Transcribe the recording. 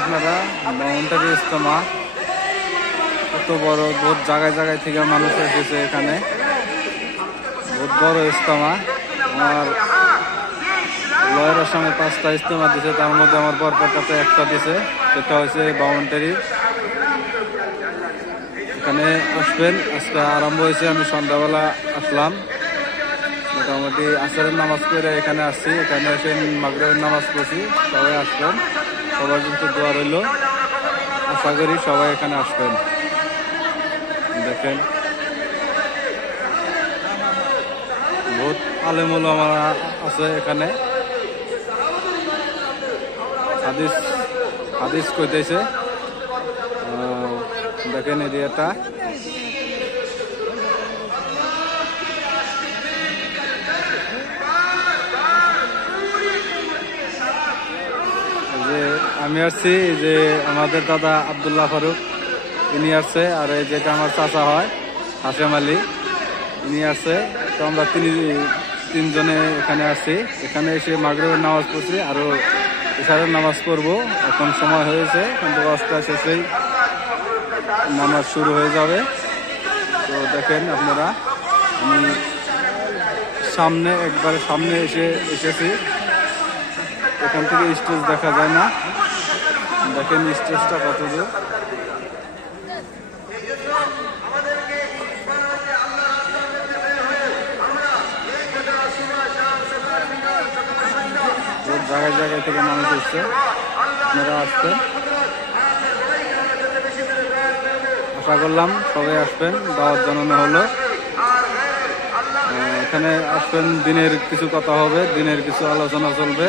আপনারা বাউন্ডারি ইজতেমা কত বড়, বহুত জায়গায় জায়গায় থেকে মানুষ এসেছে এখানে। বহুত বড় ইজতেমা। আমার লয়ের আসামে 5টা ইজতেমা দিছে, তার মধ্যে আমার বরপেটাতে একটা দিছে, সেটা হচ্ছে বাউন্ডারি। এখানে আসবেন, আজকে আরম্ভ হয়েছে। আমি সন্ধ্যাবেলা আসলাম, মোটামুটি আসরের নামাজ পড়ে এখানে আসছি। এখানে এসে মাগরিবের নামাজ পড়ছি। সবাই আসবেন, সবার কিন্তু দোয়া রইল। আশা করি সবাই এখানে আসবেন। দেখেন বহুত আলেম ওলামা আছে এখানে, হাদিস কইতেছে। দেখেন এরিয়াটা যে আমি আসছি, যে আমাদের দাদা আব্দুল্লাহ ফারুক ইনি আসছে, আর এই যেটা আমার চাচা হয় হাশেম আলী ইনি আসছে। তো আমরা তিনজনে এখানে আসছি। এখানে এসে মাগরিবের নামাজ পড়ছি, আরো ইশারের নামাজ পড়বো। এখন সময় হয়েছে, কিন্তু আস্তে শেষেই নামাজ শুরু হয়ে যাবে। তো দেখেন আপনারা, আমি একবারে সামনে এসেছি। এখান থেকে স্টেজ দেখা যায় না। দেখেন স্টেজটা কত দূর। জায়গায় জায়গায় থেকে মানুষ এসছে, আপনারা আসবেন। আশা করলাম সবাই আসবেন, দাওয়াত জানানো হলো। এখানে আসবেন, দিনের কিছু কথা হবে, দিনের কিছু আলোচনা চলবে।